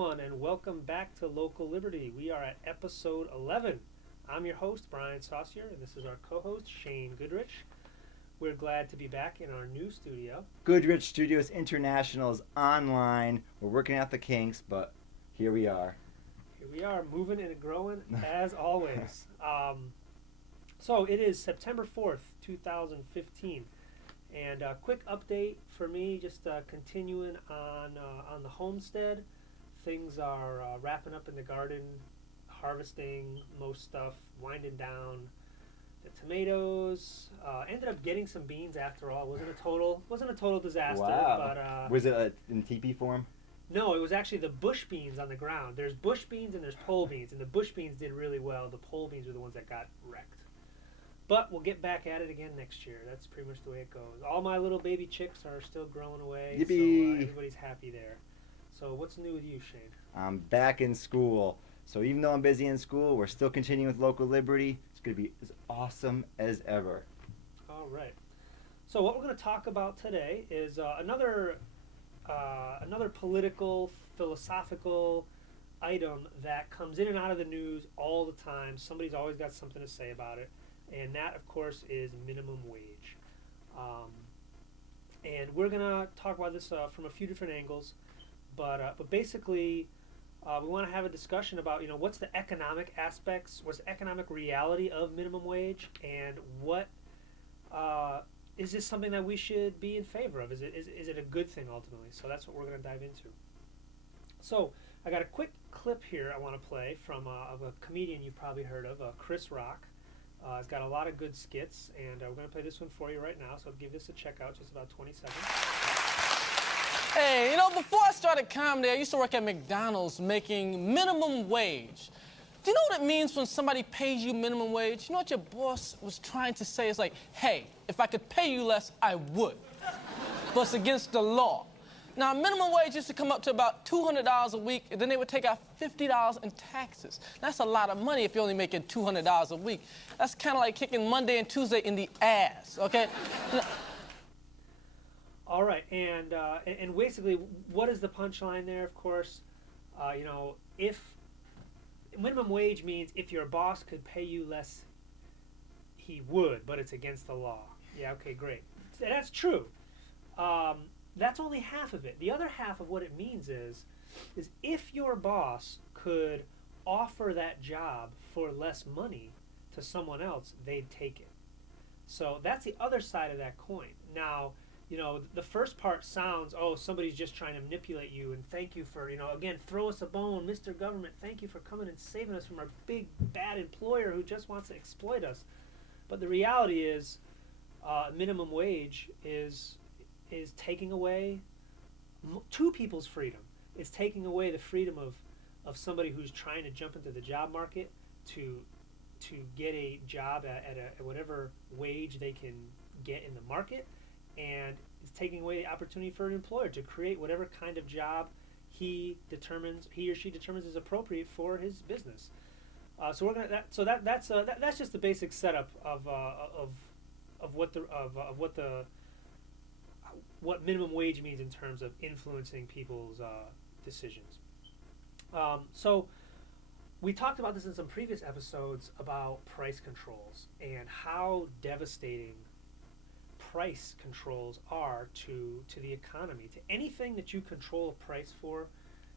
everyone, and welcome back to Local Liberty. We are at episode 11. I'm your host, Brian Saucier, and this is our co-host, Shane Goodrich. We're glad to be back in our new studio. Goodrich Studios International is online. We're working out the kinks, but here we are. Here we are, moving and growing as always. So it is September 4th, 2015. And a quick update for me, just continuing on the homestead. Things are wrapping up in the garden, harvesting most stuff, winding down the tomatoes. Ended up getting some beans after all. Wasn't a total disaster. Wow. But was it in teepee form? no, it was actually the bush beans on the ground. There's bush beans and there's pole beans, and the bush beans did really well. The pole beans are the ones that got wrecked. But we'll get back at it again next year. That's pretty much the way it goes. All my little baby chicks are still growing away, Yippee! so everybody's happy there. So what's new with you, Shane? I'm back in school. So even though I'm busy in school, we're still continuing with Local Liberty. It's going to be as awesome as ever. All right. So what we're going to talk about today is another political, philosophical item that comes in and out of the news all the time. Somebody's always got something to say about it. And that, of course, is minimum wage. And we're going to talk about this from a few different angles. But basically, we want to have a discussion about, what's the economic aspects, what's the economic reality of minimum wage, and what is this something that we should be in favor of? Is it a good thing ultimately? So that's what we're going to dive into. So I got a quick clip here I want to play from of a comedian you've probably heard of, Chris Rock. It's got a lot of good skits, and we're going to play this one for you right now, so I'll give this a check out, just about 20 seconds. Hey, before I started comedy, I used to work at McDonald's making minimum wage. Do you know what it means when somebody pays you minimum wage? You know what your boss was trying to say? It's like, hey, if I could pay you less, I would. But it's against the law. Now, minimum wage used to come up to about $200 a week, and then they would take out $50 in taxes. That's a lot of money if you're only making $200 a week. That's kind of like kicking Monday and Tuesday in the ass, okay? All right, and basically, what is the punchline there? Of course, if minimum wage means if your boss could pay you less, he would, but it's against the law. Yeah, okay, great. That's true. That's only half of it. The other half of what it means is if your boss could offer that job for less money to someone else, they'd take it. So that's the other side of that coin. Now, the first part sounds, somebody's just trying to manipulate you, and thank you for, again, throw us a bone, Mr. Government, thank you for coming and saving us from our big, bad employer who just wants to exploit us. But the reality is, minimum wage is taking away two people's freedom. It's taking away the freedom of somebody who's trying to jump into the job market to get a job at whatever wage they can get in the market, and it's taking away the opportunity for an employer to create whatever kind of job he or she determines is appropriate for his business. So we're gonna that's just the basic setup of what minimum wage means in terms of influencing people's decisions. So we talked about this in some previous episodes about price controls and how devastating price controls are to the economy. To anything that you control a price for,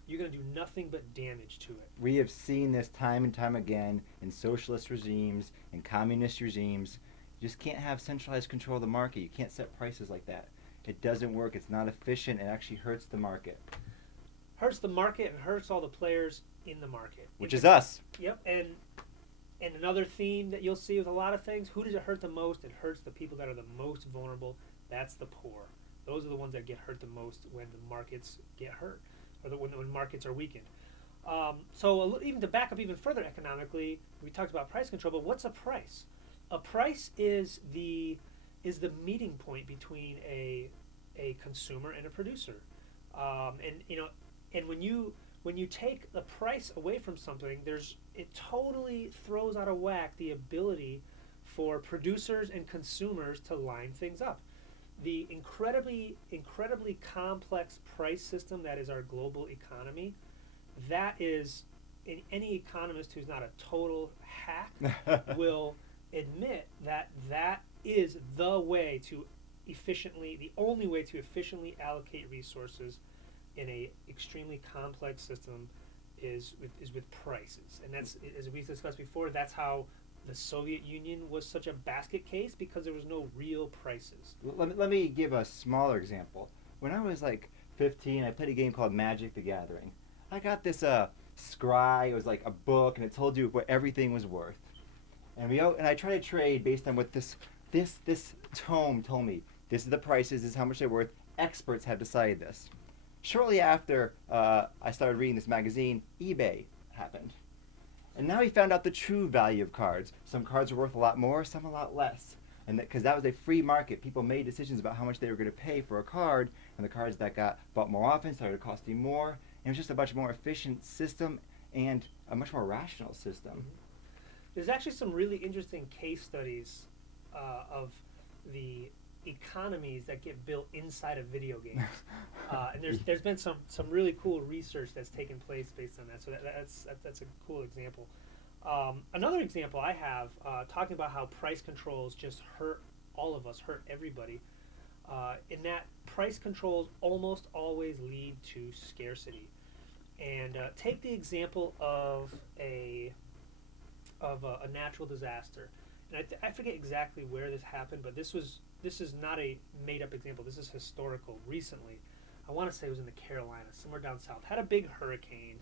you're going to do nothing but damage to it. We have seen this time and time again in socialist regimes and communist regimes. You just can't have centralized control of the market. You can't set prices like that. It doesn't work. It's not efficient. It actually hurts the market. Hurts the market and hurts all the players in the market. Which is us. Yep, and another theme that you'll see with a lot of things, who does it hurt the most? It hurts the people that are the most vulnerable. That's the poor. Those are the ones that get hurt the most when the markets get hurt, or when markets are weakened. So even to back up even further economically, we talked about price control, but what's a price? A price is the meeting point between a consumer and a producer. And when you take the price away from something, it totally throws out of whack the ability for producers and consumers to line things up. The incredibly complex price system that is our global economy that is, any economist who's not a total hack will admit that that is the way to the only way to efficiently allocate resources in a extremely complex system is with prices. And that's, as we discussed before, that's how the Soviet Union was such a basket case, because there was no real prices. Let me give a smaller example. When I was like 15, I played a game called Magic the Gathering. I got this scry. It was like a book, and it told you what everything was worth. And I tried to trade based on what this tome told me. This is the prices. This is how much they're worth. Experts have decided this. Shortly after I started reading this magazine, eBay happened. And now he found out the true value of cards. Some cards were worth a lot more, some a lot less. And because that was a free market, people made decisions about how much they were going to pay for a card, and the cards that got bought more often started costing more. And it was just a much more efficient system and a much more rational system. There's actually some really interesting case studies of the economies that get built inside of video games. And there's been some really cool research that's taken place based on that. So that's a cool example. Another example I have, talking about how price controls just hurt all of us, hurt everybody, in that price controls almost always lead to scarcity. And take the example of a natural disaster. And I forget exactly where this happened, but this is not a made-up example. This is historical. Recently, I want to say it was in the Carolinas, somewhere down south. Had a big hurricane,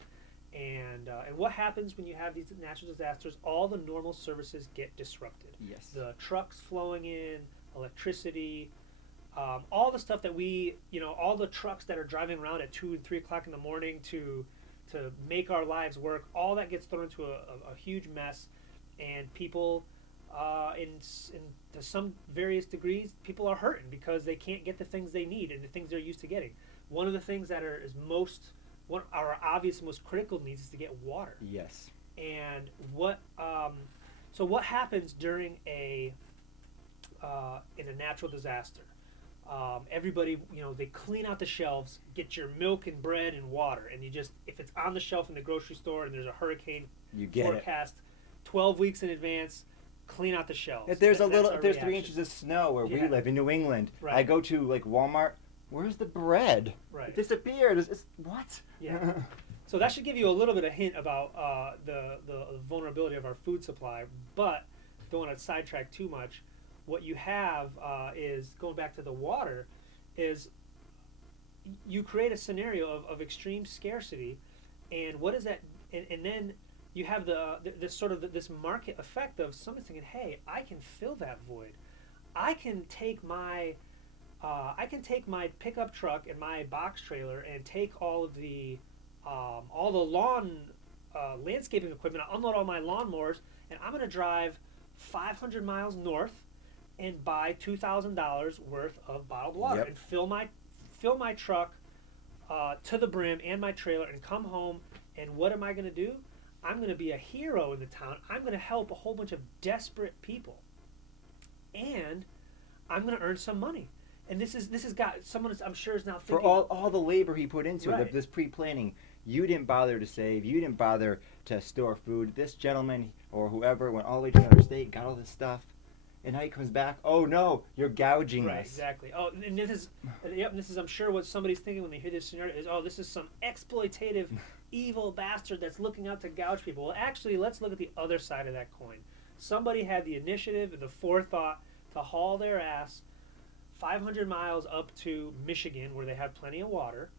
and what happens when you have these natural disasters? All the normal services get disrupted. Yes. The trucks flowing in, electricity, all the stuff that all the trucks that are driving around at 2 and 3 o'clock in the morning to make our lives work. All that gets thrown into a huge mess, and people. To some various degrees, people are hurting because they can't get the things they need and the things they're used to getting. One of the things that one our obvious most critical needs is to get water. Yes. And what happens during in a natural disaster? Everybody, they clean out the shelves, get your milk and bread and water, and if it's on the shelf in the grocery store and there's a hurricane forecast 12 weeks in advance, clean out the shelves. If there's 3 inches of snow where we live in New England, right. I go to like Walmart. Where's the bread? Right. It disappeared. What? Yeah. So that should give you a little bit of hint about the vulnerability of our food supply, but don't want to sidetrack too much. What you have is, going back to the water, is you create a scenario of extreme scarcity, and what is that? And then you have this sort of this market effect of somebody thinking, hey, I can fill that void. I can take my pickup truck and my box trailer and take all the lawn landscaping equipment, I'll unload all my lawnmowers, and I'm going to drive 500 miles north and buy $2,000 worth of bottled water. Yep. And fill my truck to the brim and my trailer and come home. And what am I going to do? I'm going to be a hero in the town. I'm going to help a whole bunch of desperate people, and I'm going to earn some money. And this has got someone, I'm sure, is now thinking, for all the labor he put into it, this pre-planning. You didn't bother to save. You didn't bother to store food. This gentleman or whoever went all the way to another state, got all this stuff, and now he comes back. Oh no, you're gouging right, us. Exactly. Oh, and this is I'm sure what somebody's thinking when they hear this scenario is, oh, this is some exploitative, evil bastard that's looking out to gouge people. Well, actually, let's look at the other side of that coin. Somebody had the initiative and the forethought to haul their ass 500 miles up to Michigan, where they have plenty of water,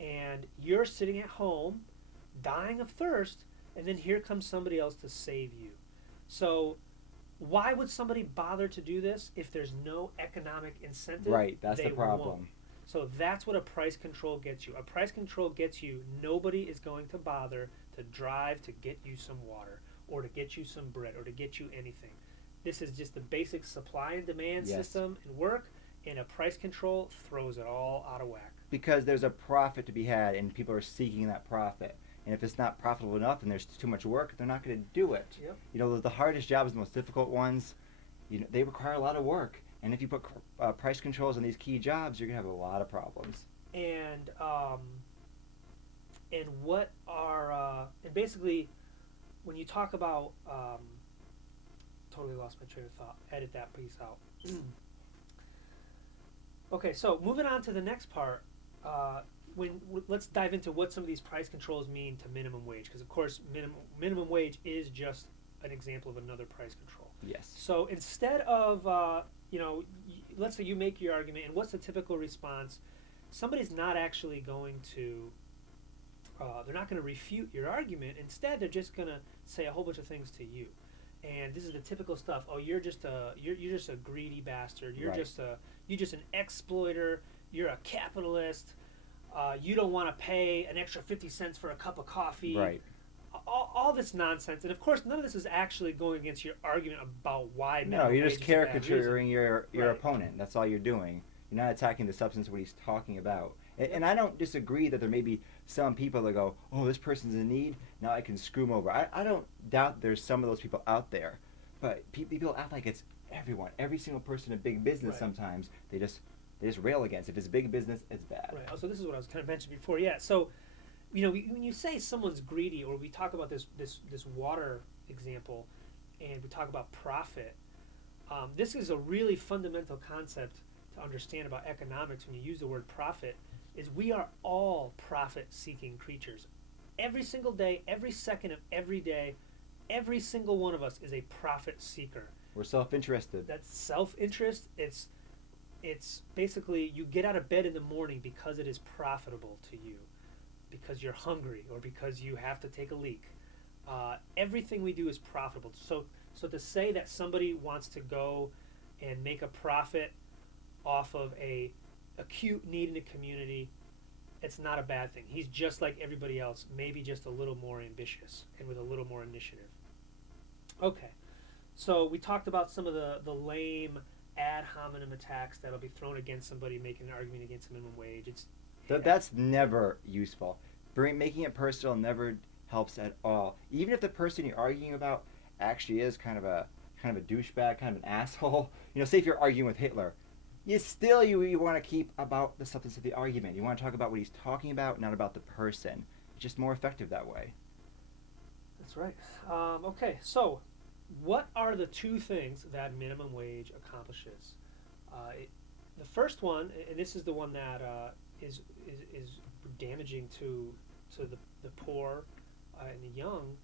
and you're sitting at home dying of thirst, and then here comes somebody else to save you. So why would somebody bother to do this if there's no economic incentive? Right, that's the problem. Won't. So that's what a price control gets you. A price control gets you, nobody is going to bother to drive to get you some water or to get you some bread or to get you anything. This is just the basic supply and demand system and work, and a price control throws it all out of whack. Because there's a profit to be had, and people are seeking that profit. And if it's not profitable enough and there's too much work, they're not going to do it. Yep. The hardest jobs, the most difficult ones, they require a lot of work. And if you put price controls on these key jobs, you're going to have a lot of problems. And what are and basically, when you talk about, totally lost my train of thought. Edit that piece out. Okay, so moving on to the next part. Let's dive into what some of these price controls mean to minimum wage, because of course minimum wage is just an example of another price control. Yes. So instead of let's say you make your argument, and what's the typical response? Somebody's not actually going to. They're not going to refute your argument. Instead, they're just going to say a whole bunch of things to you, and this is the typical stuff. Oh, you're just a greedy bastard. You're Right. you're just an exploiter. You're a capitalist. You don't want to pay an extra 50 cents for a cup of coffee. Right. All this nonsense, and of course, none of this is actually going against your argument about why. No, you're just minimum wage is a bad reason. caricaturing your Right. opponent. That's all you're doing. You're not attacking the substance of what he's talking about. And I don't disagree that there may be some people that go, oh, this person's in need, now I can screw him over. I don't doubt there's some of those people out there. But people act like it's everyone. Every single person in big business Right. sometimes, they just rail against. If it's big business, it's bad. Right. So this is what I was kind of mentioning before. Yeah. So, when you say someone's greedy, or we talk about this water example, and we talk about profit, this is a really fundamental concept to understand about economics. When you use the word profit, is we are all profit-seeking creatures. Every single day, every second of every day, every single one of us is a profit seeker. We're self-interested. That's self-interest. It's basically you get out of bed in the morning because it is profitable to you, because you're hungry or because you have to take a leak. Everything we do is profitable. So to say that somebody wants to go and make a profit off of a acute need in the community, it's not a bad thing. He's just like everybody else, maybe just a little more ambitious and with a little more initiative. Okay, so we talked about some of the lame ad hominem attacks that'll be thrown against somebody making an argument against the minimum wage. That's never useful. Making it personal never helps at all. Even if the person you're arguing about actually is kind of a douchebag, kind of an asshole. Say if you're arguing with Hitler, you want to keep about the substance of the argument. You want to talk about what he's talking about, not about the person. It's just more effective that way. That's right. Okay, so what are the two things that minimum wage accomplishes? The first one, and this is the one that is damaging to the poor and the young,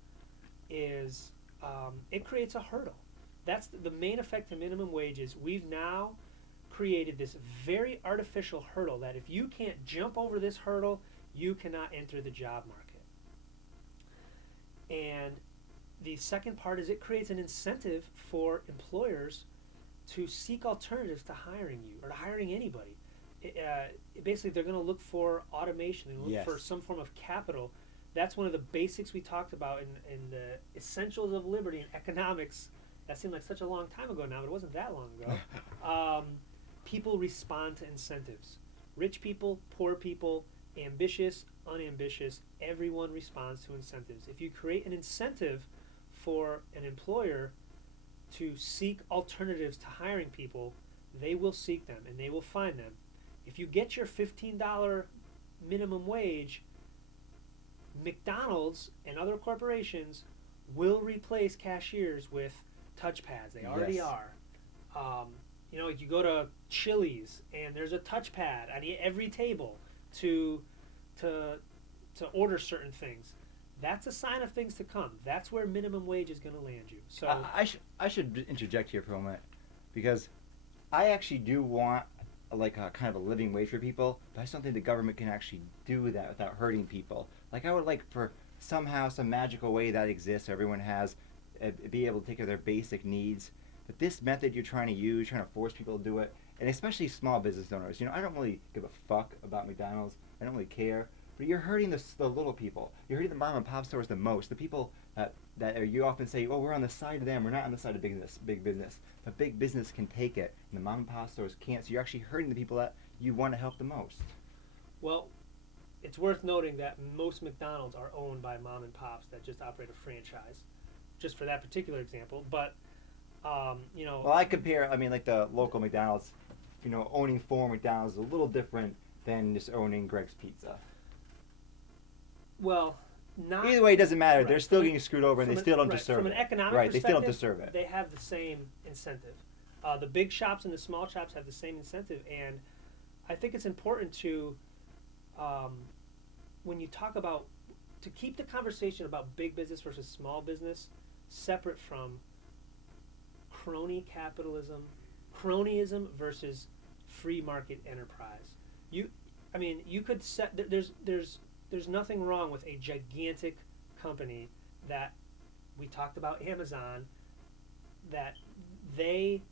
is it creates a hurdle. That's the main effect of minimum wage. Is we've now created this very artificial hurdle that if you can't jump over this hurdle, you cannot enter the job market. And the second part is it creates an incentive for employers to seek alternatives to hiring you or to hiring anybody. Basically, they're going to look for automation and look Yes. for some form of capital. That's one of the basics we talked about in the essentials of liberty in economics. That seemed like such a long time ago now, but it wasn't that long ago. People respond to incentives. Rich people, poor people, ambitious, unambitious, everyone responds to incentives. If you create an incentive for an employer to seek alternatives to hiring people, they will seek them and they will find them. If you get your $15 minimum wage, McDonald's and other corporations will replace cashiers with touchpads. They already Yes. are. You go to Chili's and there's a touchpad at every table to order certain things. That's a sign of things to come. That's where minimum wage is going to land you. So I should interject here for a moment, because I actually do want like a kind of a living wage for people, but I just don't think the government can actually do that without hurting people. Like I would like for somehow some magical way that exists, so everyone has be able to take care of their basic needs. But this method you're trying to use, trying to force people to do it, and especially small business owners. I don't really give a fuck about McDonald's. I don't really care. But you're hurting the little people. You're hurting the mom and pop stores the most. The people that you often say, oh, we're on the side of them. We're not on the side of big business. But big business can take it, and the mom and pop stores can't. So you're actually hurting the people that you want to help the most. Well, it's worth noting that most McDonald's are owned by mom and pops that just operate a franchise, just for that particular example. But, Well, I compare, like the local McDonald's, owning 4 McDonald's is a little different than just owning Greg's Pizza. well, not Either way, it doesn't matter. right. They're still From- getting screwed over, and they from an- still don't right, deserve from it. an economic Right, they still don't perspective, deserve it. They have the same incentive. The big shops and the small shops have the same incentive, and I think it's important to, when you talk about, to keep the conversation about big business versus small business separate from cronyism versus free market enterprise. You could set. There's nothing wrong with a gigantic company that we talked about, Amazon, that they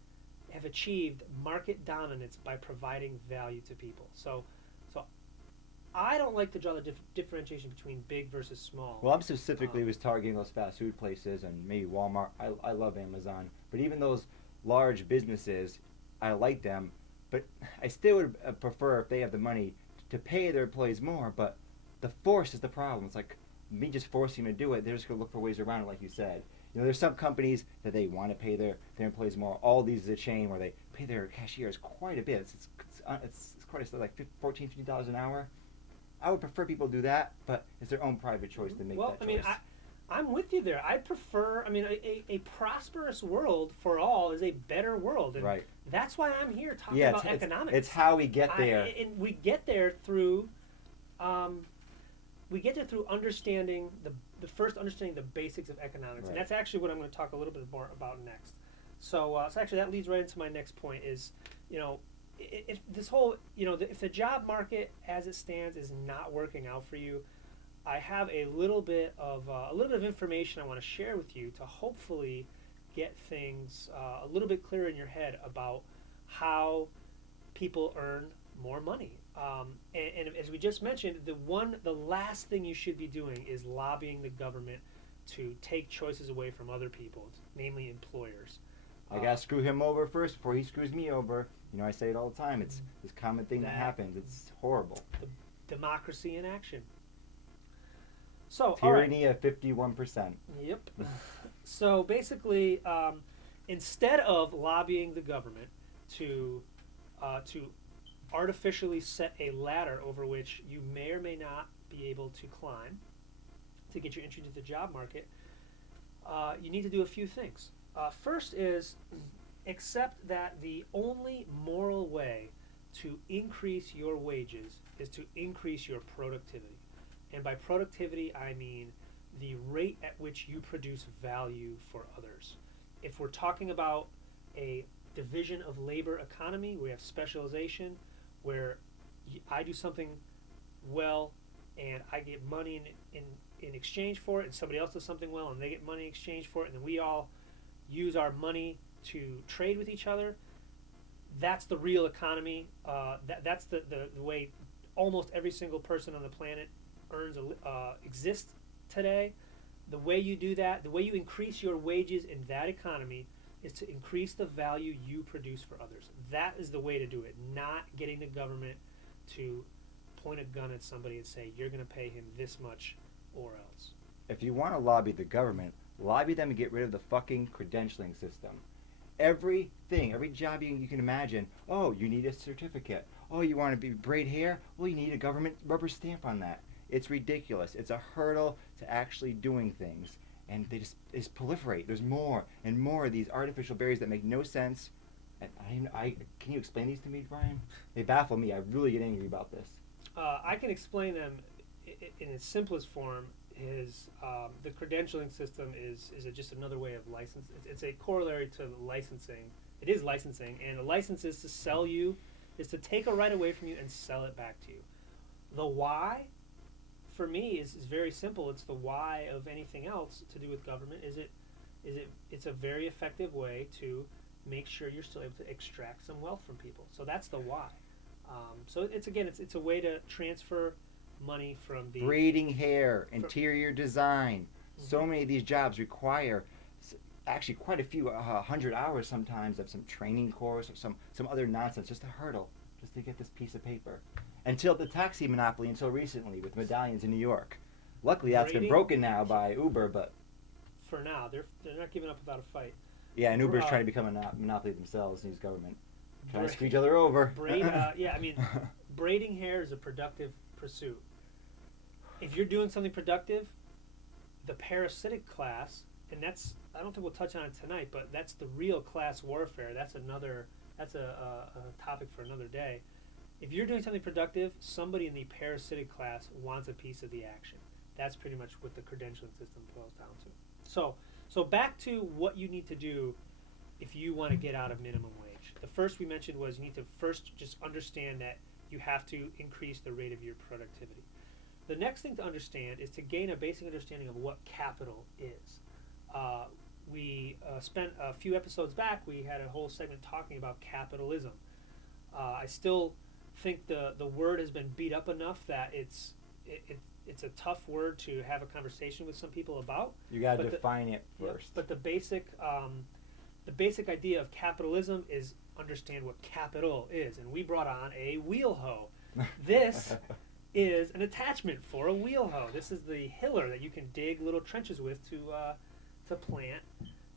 have achieved market dominance by providing value to people. So I don't like to draw the differentiation between big versus small. Well, I'm specifically was targeting those fast food places and maybe Walmart. I love Amazon, but even those large businesses, I like them, but I still would prefer if they have the money to pay their employees more. But the force is the problem. It's like me just forcing them to do it. They're just gonna look for ways around it, like you said. You know, there's some companies that they want to pay their employees more. All these is a chain where they pay their cashiers quite a bit. It's quite a like $14-15 an hour. I would prefer people do that, but it's their own private choice to make that choice. I'm with you there. I prefer. A prosperous world for all is a better world, and Right. that's why I'm here talking about economics. It's how we get there. And we get there through, understanding understanding the basics of economics, Right. and that's actually what I'm going to talk a little bit more about next. So actually that leads right into my next point. Is, if this whole, if the job market as it stands is not working out for you, I have a little bit of information I want to share with you to hopefully get things a little bit clearer in your head about how people earn more money. And as we just mentioned, the last thing you should be doing is lobbying the government to take choices away from other people, namely employers. I gotta screw him over first before he screws me over. I say it all the time. It's this common thing that happens. It's horrible. Democracy in action. So, Tyranny of 51%. Yep. So basically, instead of lobbying the government to artificially set a ladder over which you may or may not be able to climb to get your entry into the job market, you need to do a few things. First is accept that the only moral way to increase your wages is to increase your productivity. And by productivity, I mean the rate at which you produce value for others. If we're talking about a division of labor economy, we have specialization, where I do something well and I get money in exchange for it, and somebody else does something well and they get money in exchange for it, and then we all use our money to trade with each other. That's the real economy. That's the way almost every single person on the planet exists today. The way you do that, the way you increase your wages in that economy, is to increase the value you produce for others. That is the way to do it, not getting the government to point a gun at somebody and say, you're going to pay him this much or else. If you want to lobby the government, lobby them to get rid of the fucking credentialing system. Everything, every job you can imagine. Oh, you need a certificate. Oh, you want to braid hair? Well, you need a government rubber stamp on that. It's ridiculous. It's a hurdle to actually doing things. And they just proliferate. There's more and more of these artificial barriers that make no sense. And can you explain these to me, Brian? They baffle me. I really get angry about this. I can explain them in its simplest form. The credentialing system is just another way of license. It's a corollary to licensing. It is licensing, and a license is to sell you, is to take a right away from you and sell it back to you. The why, for me, is very simple. It's the why of anything else to do with government. It's a very effective way to make sure you're still able to extract some wealth from people. So that's the why. So it's a way to transfer money from the braiding hair, interior design. Mm-hmm. So many of these jobs require actually quite a few 100 hours sometimes of some training course or some other nonsense, just a hurdle just to get this piece of paper. Until the taxi monopoly, until recently with medallions in New York. Luckily that's been broken now by Uber, but for now they're not giving up without a fight. Yeah, and Uber's trying to become a monopoly themselves, and use government trying to screw each other over. Braiding hair is a productive pursuit. If you're doing something productive, the parasitic class, and that's, I don't think we'll touch on it tonight, but that's the real class warfare. That's a topic for another day. If you're doing something productive, somebody in the parasitic class wants a piece of the action. That's pretty much what the credentialing system boils down to. So back to what you need to do if you want to get out of minimum wage. The first we mentioned was you need to first just understand that you have to increase the rate of your productivity. The next thing to understand is to gain a basic understanding of what capital is. We spent a few episodes back, we had a whole segment talking about capitalism. I still think the word has been beat up enough that it's a tough word to have a conversation with some people about. You got to define it first. But the basic idea of capitalism is understand what capital is, and we brought on a wheel hoe. This is an attachment for a wheel hoe. This is the hiller that you can dig little trenches with to plant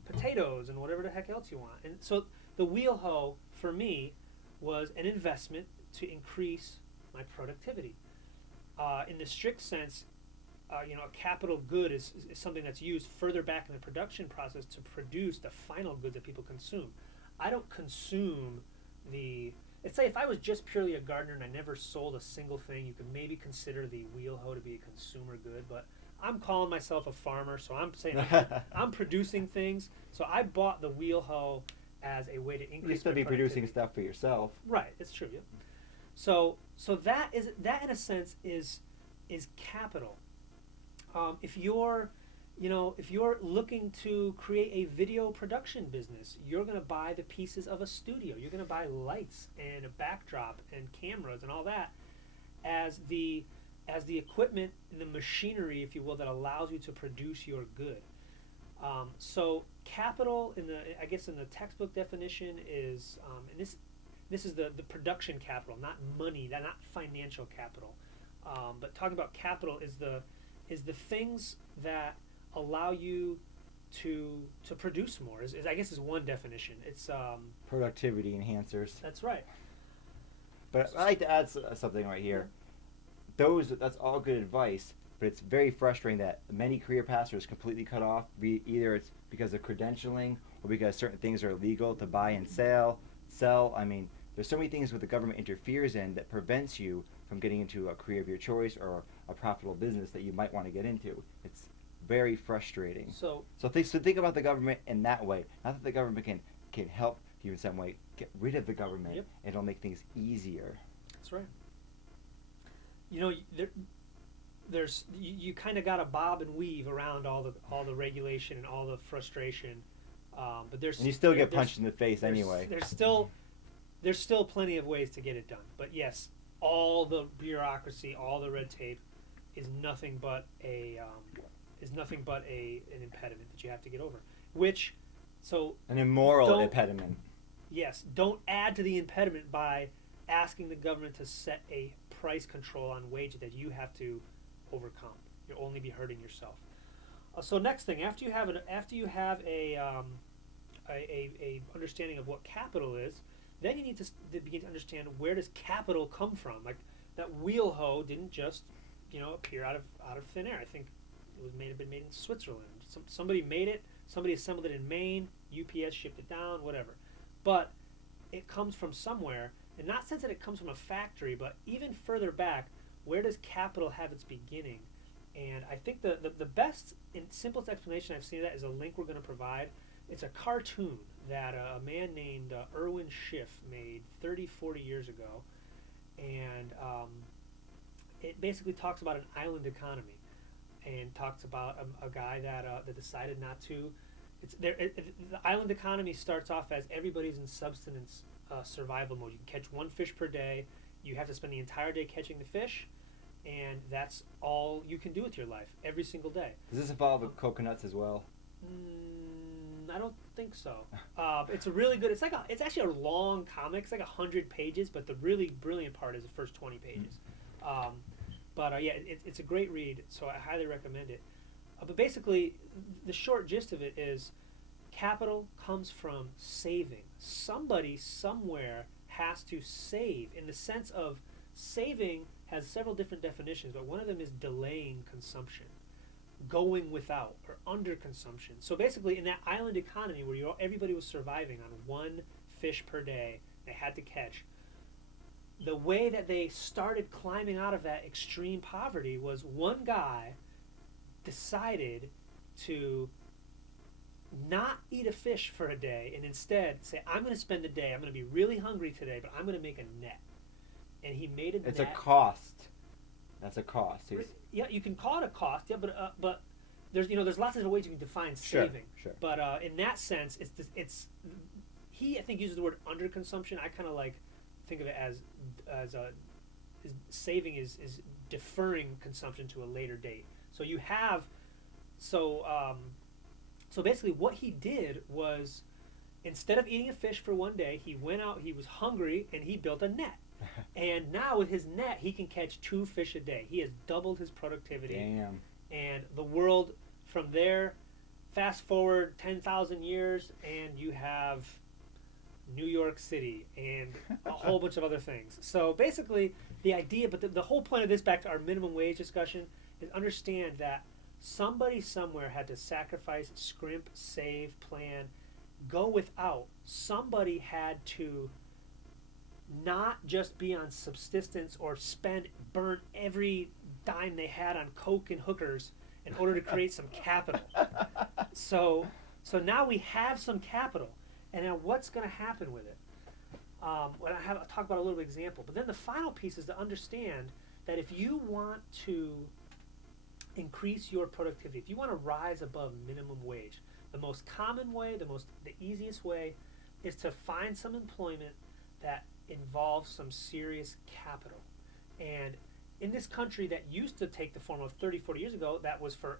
potatoes and whatever the heck else you want. And so the wheel hoe for me was an investment to increase my productivity. In the strict sense, a capital good is something that's used further back in the production process to produce the final goods that people consume. I don't consume let's say if I was just purely a gardener and I never sold a single thing, you could maybe consider the wheel hoe to be a consumer good, but I'm calling myself a farmer, so I'm saying I'm producing things. So I bought the wheel hoe as a way to increase. You still be producing stuff for yourself. Right, it's true. Yeah. So that in a sense is capital. If you're looking to create a video production business, you're going to buy the pieces of a studio. You're going to buy lights and a backdrop and cameras and all that as the equipment and the machinery, if you will, that allows you to produce your good. So capital in the textbook definition is, and this is the production capital, not money, not financial capital. But talking about capital is the things that allow you to produce more. Is one definition. It's productivity enhancers. That's right. But I'd like to add something right here. That's all good advice, but it's very frustrating that many career paths are completely cut off. Either it's because of credentialing or because certain things are illegal to buy and sell. I mean, there's so many things that the government interferes in that prevents you from getting into a career of your choice or a profitable business that you might want to get into. It's very frustrating. So think about the government in that way. Not that the government can help you in some way. Get rid of the government. Yep. And it'll make things easier. That's right. You kind of got to bob and weave around all the regulation and all the frustration, but and you still get punched in the face anyway. There's still plenty of ways to get it done. But yes, all the bureaucracy, all the red tape, is nothing but an impediment that you have to get over. An immoral impediment. Yes, don't add to the impediment by asking the government to set a price control on wages that you have to overcome. You'll only be hurting yourself. So next thing, after you have a understanding of what capital is, then you need to begin to understand where does capital come from. Like that wheel hoe didn't just appear out of thin air. I think it had been made in Switzerland. Somebody made it. Somebody assembled it in Maine. UPS shipped it down. Whatever. But it comes from somewhere. And not since that it comes from a factory, but even further back, where does capital have its beginning? And I think the best and simplest explanation I've seen of that is a link we're going to provide. It's a cartoon that a man named Irwin Schiff made 30, 40 years ago. And it basically talks about an island economy and talks about a guy that decided not to. The island economy starts off as everybody's in subsistence survival mode. You can catch one fish per day. You have to spend the entire day catching the fish, and that's all you can do with your life every single day. Does this involve coconuts as well? I don't think so. It's a really good. It's actually a long comic. It's like 100 pages, but the really brilliant part is the first 20 pages. It's a great read, so I highly recommend it. But basically, the short gist of it is capital comes from saving. Somebody somewhere has to save. In the sense of saving has several different definitions, but one of them is delaying consumption. going without or underconsumption. So basically, in that island economy where everybody was surviving on one fish per day they had to catch, the way that they started climbing out of that extreme poverty was one guy decided to not eat a fish for a day and instead say, I'm going to spend the day, I'm going to be really hungry today, but I'm going to make a net. And he made a net. It's a cost. That's a cost. Yeah, you can call it a cost. Yeah, but there's lots of ways you can define saving. Sure. But in that sense, he I think uses the word underconsumption. I kind of like think of it as saving is deferring consumption to a later date. So you have so basically what he did was, instead of eating a fish for one day, he went out, he was hungry, and he built a net. And now with his net, he can catch 2 fish a day. He has doubled his productivity. Damn. And the world from there, fast forward 10,000 years, and you have New York City and a whole bunch of other things. So basically, the idea, but the whole point of this, back to our minimum wage discussion, is understand that somebody somewhere had to sacrifice, scrimp, save, plan, go without. Somebody had to not just be on subsistence or burn every dime they had on coke and hookers in order to create some capital. So now we have some capital, and now what's going to happen with it? I'll talk about a little example, but then the final piece is to understand that if you want to increase your productivity, if you want to rise above minimum wage, the most common way, the easiest way, is to find some employment that involves some serious capital. And in this country that used to take the form of 30, 40 years ago, that was for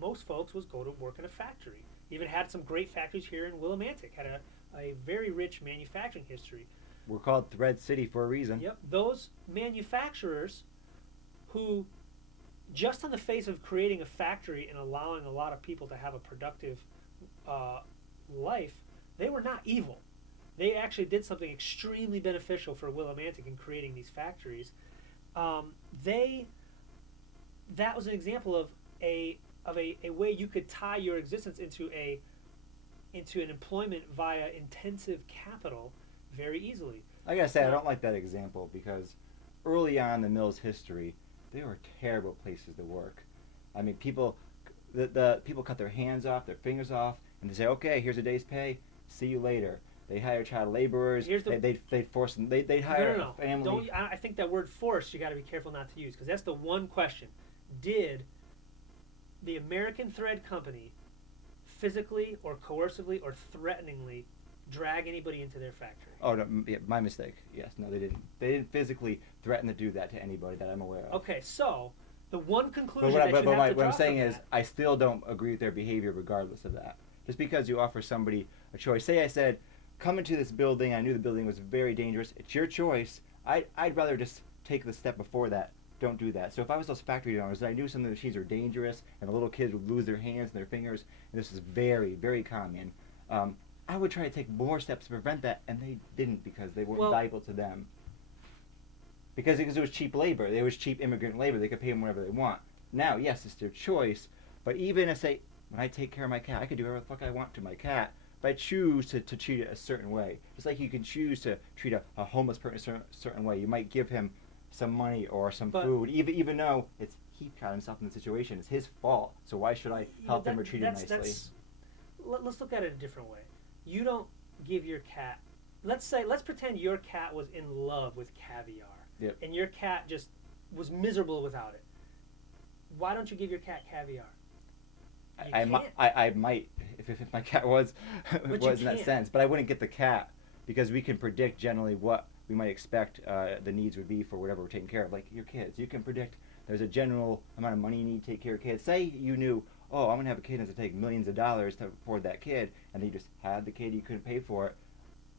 most folks was go to work in a factory. Even had some great factories here in Willimantic, had a very rich manufacturing history. We're called Thread City for a reason. Yep, those manufacturers who, just on the face of creating a factory and allowing a lot of people to have a productive life, they were not evil. They actually did something extremely beneficial for Willimantic in creating these factories. That was an example of a way you could tie your existence into an employment via intensive capital very easily. I gotta say, I don't like that example because early on in the mill's history, they were terrible places to work. I mean, the people cut their hands off, their fingers off, and they say, "Okay, here's a day's pay. See you later." They hire child laborers. They'd force them. They'd hire a family. I think that word "force" you got to be careful not to use, because that's the one question. Did the American Thread Company physically or coercively or threateningly drag anybody into their factory? Oh, no, yeah, my mistake. Yes, no, they didn't. They didn't physically threaten to do that to anybody that I'm aware of. Okay, so the one conclusion what that what I'm saying is, I still don't agree with their behavior regardless of that. Just because you offer somebody a choice. Say I said, come into this building, I knew the building was very dangerous. It's your choice. I'd rather just take the step before that. Don't do that. So if I was those factory owners, I knew some of the machines were dangerous and the little kids would lose their hands and their fingers, and this is very, very common. I would try to take more steps to prevent that, and they didn't because they weren't valuable to them. Because it was cheap labor. It was cheap immigrant labor. They could pay them whatever they want. Now, yes, it's their choice, but even if, say, when I take care of my cat, I can do whatever the fuck I want to my cat, but I choose to treat it a certain way. Just like you can choose to treat a homeless person a certain way. You might give him some money or some food, even though he got himself in the situation. It's his fault. So why should I help him or treat him nicely? Let's look at it a different way. You don't give your cat. Let's pretend your cat was in love with caviar, and your cat just was miserable without it. Why don't you give your cat caviar? I might if my cat was in that sense, but I wouldn't get the cat because we can predict generally what we might expect the needs would be for whatever we're taking care of. Like your kids, you can predict there's a general amount of money you need to take care of kids. Say you knew, oh, I'm going to have a kid that's going to take millions of dollars to afford that kid, and then you just had the kid, you couldn't pay for it.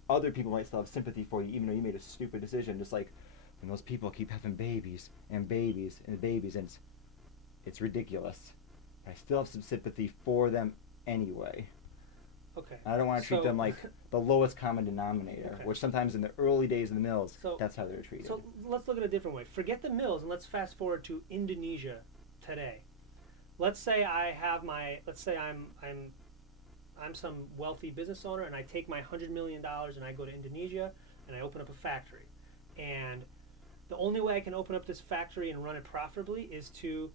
Other people might still have sympathy for you, even though you made a stupid decision, just like when those people keep having babies and babies and babies, and it's ridiculous. I still have some sympathy for them anyway. Okay. I don't want to treat them like the lowest common denominator, which sometimes in the early days of the mills, that's how they're treated. So let's look at it a different way. Forget the mills and let's fast forward to Indonesia today. let's say I'm some wealthy business owner, and I take my $100 million and I go to Indonesia and I open up a factory, and the only way I can open up this factory and run it profitably is to,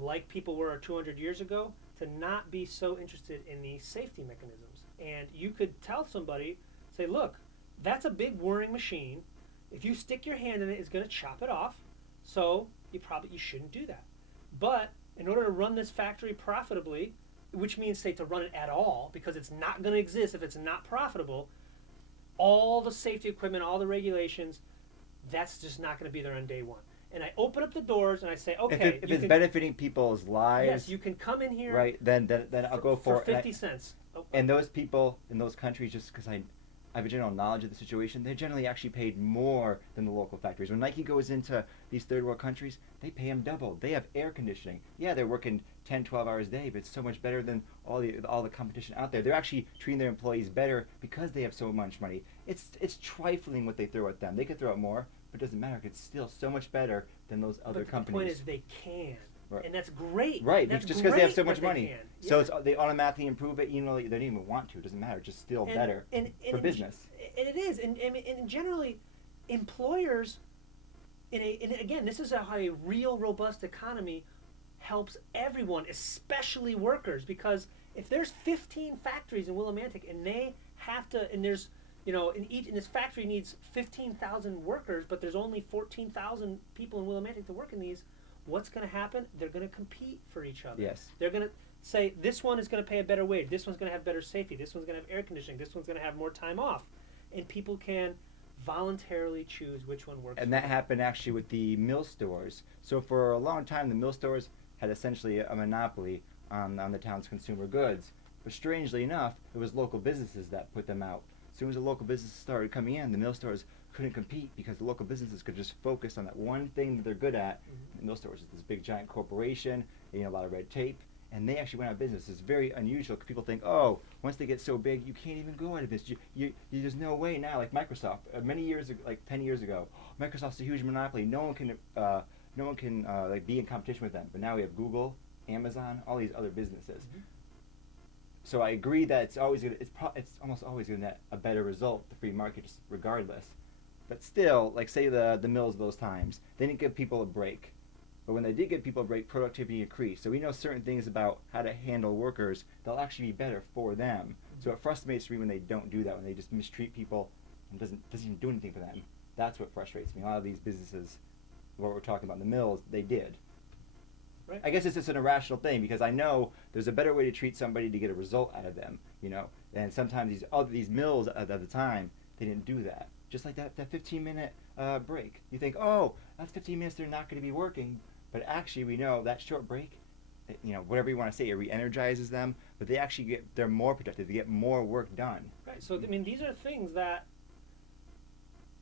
like people were 200 years ago, to not be so interested in the safety mechanisms. And you could tell somebody, say, look, that's a big whirring machine. If you stick your hand in it, it's going to chop it off. So you shouldn't do that. But in order to run this factory profitably, which means, say, to run it at all, because it's not going to exist if it's not profitable, all the safety equipment, all the regulations, that's just not going to be there on day one. And I open up the doors and I say, okay, if it's benefiting people's lives, yes, you can come in here, right? Then I'll go for 50 cents. And those people in those countries, just because I have a general knowledge of the situation, they're generally actually paid more than the local factories. When Nike goes into these third world countries, they pay them double. They have air conditioning. Yeah, they're working 10, 12 hours a day, but it's so much better than all the competition out there. They're actually treating their employees better because they have so much money. It's trifling what they throw at them. They could throw out more, but it doesn't matter. It's still so much better than those other companies. The point is they can. Right. And that's great. Right, that's just because they have so great much that money. Yeah. So they automatically improve it, even though they didn't even want to. It doesn't matter. It's just still better for business. And it is. And generally, employers, and again, this is how a real robust economy helps everyone, especially workers, because if there's 15 factories in Willimantic and they have to, and there's, and this factory needs 15,000 workers, but there's only 14,000 people in Willimantic to work in these, what's going to happen? They're going to compete for each other. Yes. They're going to say, this one is going to pay a better wage, this one's going to have better safety, this one's going to have air conditioning, this one's going to have more time off. And people can voluntarily choose which one works. And that happened actually with the mill stores. So for a long time, the mill stores had essentially a monopoly on the town's consumer goods. But strangely enough, it was local businesses that put them out. As soon as the local businesses started coming in, the mill stores couldn't compete because the local businesses could just focus on that one thing that they're good at. Mm-hmm. The mill stores is this big giant corporation, a lot of red tape, and they actually went out of business. It's very unusual because people think, oh, once they get so big, you can't even go out of business. There's no way now. Like Microsoft, many years ago, like 10 years ago, Microsoft's a huge monopoly. No one can like be in competition with them. But now we have Google, Amazon, all these other businesses. Mm-hmm. So I agree that it's always it's almost always going to get a better result, the free market, just regardless. But still, like say the mills of those times, they didn't give people a break. But when they did give people a break, productivity increased. So we know certain things about how to handle workers that'll actually be better for them. Mm-hmm. So it frustrates me when they don't do that, when they just mistreat people and doesn't even do anything for them. That's what frustrates me. A lot of these businesses, what we're talking about, the mills, they did. Right. I guess it's just an irrational thing because I know there's a better way to treat somebody to get a result out of them, And sometimes these mills at the time, they didn't do that. Just like that 15-minute break. You think, oh, that's 15 minutes they're not going to be working. But actually, we know that short break, whatever you want to say, it re-energizes them. But they're more productive. They get more work done. Right. So, I mean, these are things that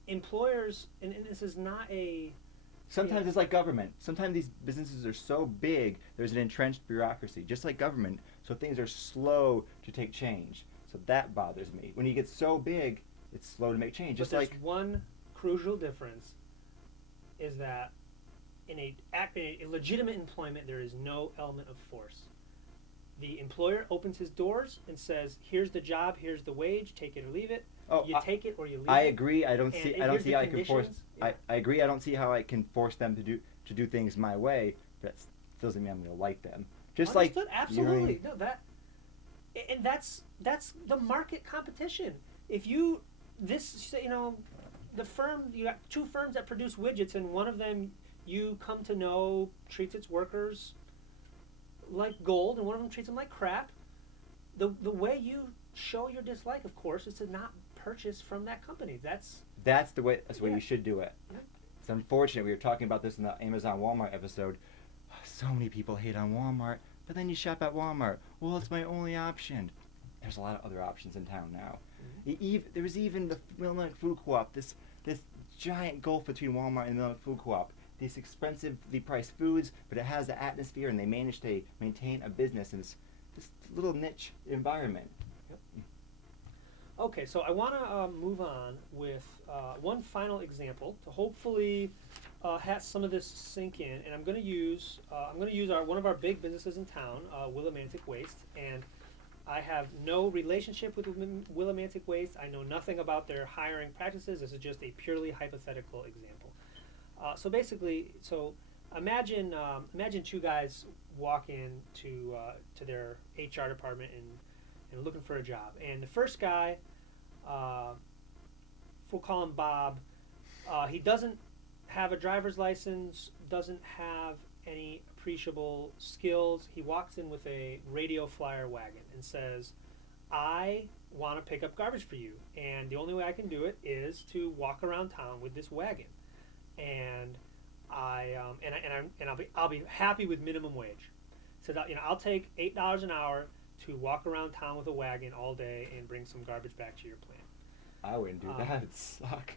employers, and this is not a... Sometimes it's like government. Sometimes these businesses are so big, there's an entrenched bureaucracy, just like government. So things are slow to take change. So that bothers me. When you get so big, it's slow to make change. But there's one crucial difference, is that in a legitimate employment, there is no element of force. The employer opens his doors and says, "Here's the job, here's the wage, take it or leave it." You take it or you leave it. I agree. I don't see how I can force. Yeah. I agree. I don't see how I can force them to do things my way. But that doesn't mean I'm going to like them. Just Understood. Absolutely. No, that's the market competition. If you the firm, you got two firms that produce widgets, and one of them you come to know treats its workers like gold, and one of them treats them like crap. The way you show your dislike, of course, is to not purchase from that company. That's the way you should do it. Yeah. It's unfortunate. We were talking about this in the Amazon Walmart episode. So many people hate on Walmart, but then you shop at Walmart. Well, it's my only option. There's a lot of other options in town now. Mm-hmm. There was even the Willimantic Food Co-op, this giant gulf between Walmart and the Willimantic Food Co-op. These expensively priced foods, but it has the atmosphere, and they manage to maintain a business in this little niche environment. Yep. Okay, so I want to move on with one final example to hopefully have some of this sink in, and I'm going to use one of our big businesses in town, Willimantic Waste, and I have no relationship with Willimantic Waste. I know nothing about their hiring practices. This is just a purely hypothetical example. So basically, imagine two guys walk in to their HR department and looking for a job. And the first guy, we'll call him Bob. He doesn't have a driver's license, doesn't have any appreciable skills. He walks in with a radio flyer wagon and says, I want to pick up garbage for you, and the only way I can do it is to walk around town with this wagon. And I'll be happy with minimum wage. So that, I'll take $8 an hour to walk around town with a wagon all day and bring some garbage back to your plant. I wouldn't do that. It'd suck.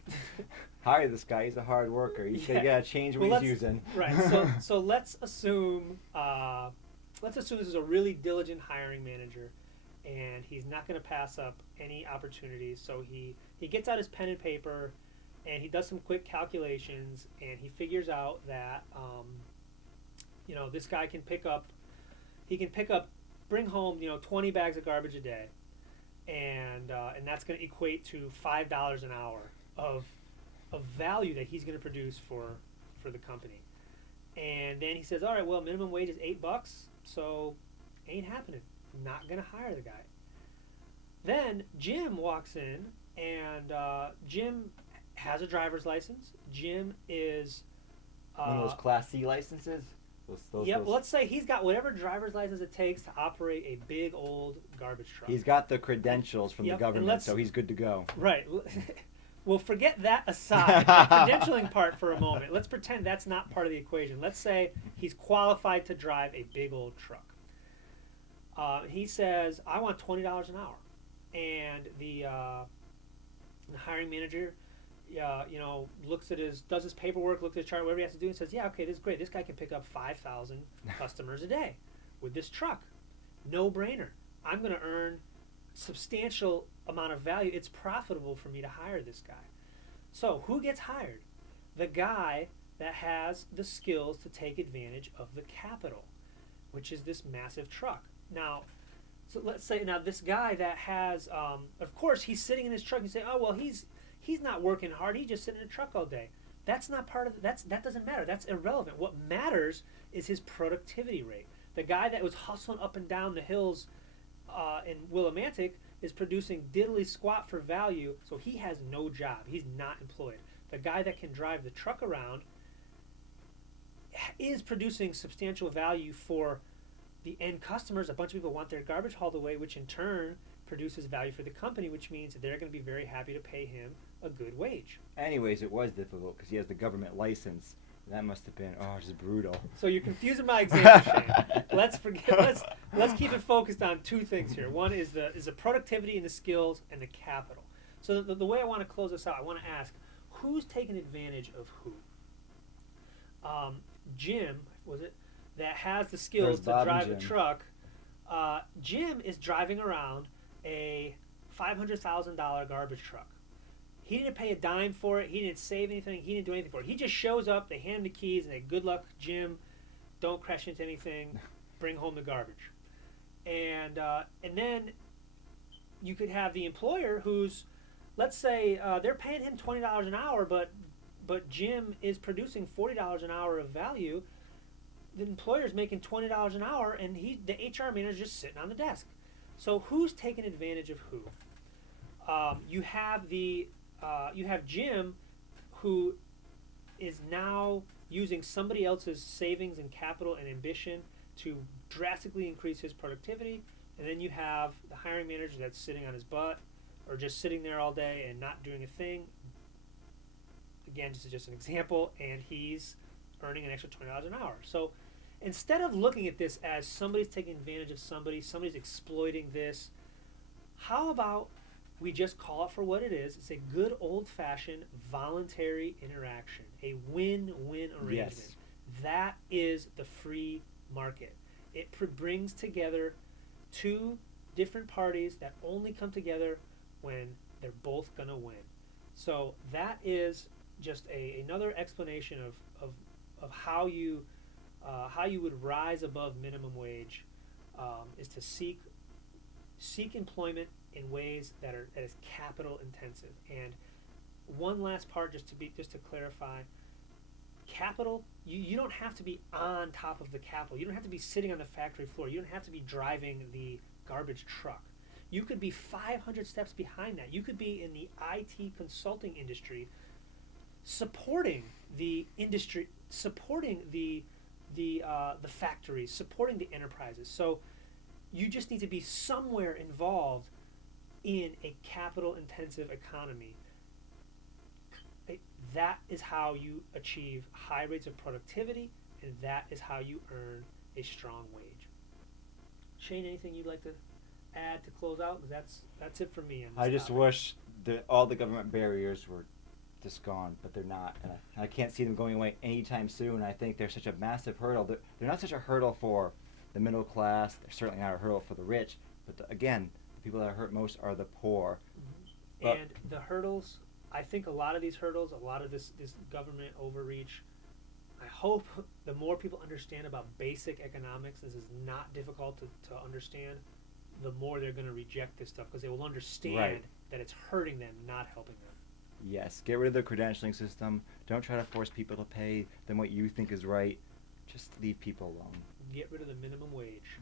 Hire this guy. He's a hard worker. You gotta change what he's using. Right. So let's assume this is a really diligent hiring manager, and he's not going to pass up any opportunities. So he gets out his pen and paper, and he does some quick calculations, and he figures out that this guy can bring home 20 bags of garbage a day, and that's going to equate to $5 an hour of value that he's going to produce for the company. And then he says, all right, well, minimum wage is $8, so ain't happening. Not going to hire the guy. Then Jim walks in, and Jim has a driver's license. Jim is one of those Class C licenses. Well, let's say he's got whatever driver's license it takes to operate a big old garbage truck. He's got the credentials from the government, so he's good to go. Right. Well, forget that aside, the credentialing part for a moment. Let's pretend that's not part of the equation. Let's say he's qualified to drive a big old truck. He says, I want $20 an hour. And the hiring manager does his paperwork, looks at his chart, whatever he has to do, and says, yeah, okay, this is great. This guy can pick up 5,000 customers a day with this truck. No brainer. I'm going to earn substantial amount of value. It's profitable for me to hire this guy. So who gets hired? The guy that has the skills to take advantage of the capital, which is this massive truck. Now, so let's say this guy that has, of course, he's sitting in his truck. You say, oh, well, he's not working hard. He's just sitting in a truck all day. That's not part of that doesn't matter. That's irrelevant. What matters is his productivity rate. The guy that was hustling up and down the hills in Willimantic is producing diddly squat for value, so he has no job. He's not employed. The guy that can drive the truck around is producing substantial value for the end customers. A bunch of people want their garbage hauled away, which in turn produces value for the company, which means that they're going to be very happy to pay him a good wage. Anyways, it was difficult because he has the government license. That must have been just brutal. So you're confusing my example, Shane. Let's keep it focused on two things here. One is the productivity and the skills and the capital. So the way I want to close this out, I want to ask, who's taking advantage of who? Jim, was it, that has the skills to drive the truck. Jim is driving around a $500,000 garbage truck. He didn't pay a dime for it. He didn't save anything. He didn't do anything for it. He just shows up, they hand him the keys, and they, good luck, Jim. Don't crash into anything. Bring home the garbage. And then you could have the employer who's, let's say, they're paying him $20 an hour, but Jim is producing $40 an hour of value. The employer's making $20 an hour, and the HR manager's just sitting on the desk. So who's taking advantage of who? You have Jim, who is now using somebody else's savings and capital and ambition to drastically increase his productivity, and then you have the hiring manager that's sitting on his butt or just sitting there all day and not doing a thing. Again, this is just an example, and he's earning an extra $20 an hour. So instead of looking at this as somebody's taking advantage of somebody's exploiting this, how about we just call it for what it is? It's a good old-fashioned voluntary interaction, a win-win arrangement. Yes. That is the free market. It brings together two different parties that only come together when they're both going to win. So that is just another explanation of how you would rise above minimum wage, is to seek employment in ways that is capital intensive. And one last part, just to clarify, capital, you don't have to be on top of the capital. You don't have to be sitting on the factory floor. You don't have to be driving the garbage truck. You could be 500 steps behind that. You could be in the IT consulting industry, supporting the industry, supporting the factories, supporting the enterprises. So you just need to be somewhere involved in a capital intensive economy. That is how you achieve high rates of productivity, and that is how you earn a strong wage. Shane, anything you'd like to add to close out? That's it for me. On this I just topic. wish that all the government barriers were just gone, but they're not. And I can't see them going away anytime soon. I think they're such a massive hurdle. They're not such a hurdle for the middle class. They're certainly not a hurdle for the rich. But again, the people that are hurt most are the poor. Mm-hmm. And the hurdles, I think a lot of these hurdles, a lot of this government overreach, I hope the more people understand about basic economics, this is not difficult to understand, the more they're going to reject this stuff, because they will understand Right. that it's hurting them, not helping them. Yes, get rid of the credentialing system. Don't try to force people to pay them what you think is right. Just leave people alone. Get rid of the minimum wage.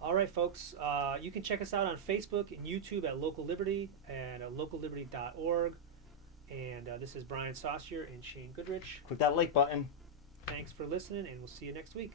All right, folks. You can check us out on Facebook and YouTube at Local Liberty and localliberty.org. And this is Brian Saucier and Shane Goodrich. Click that like button. Thanks for listening, and we'll see you next week.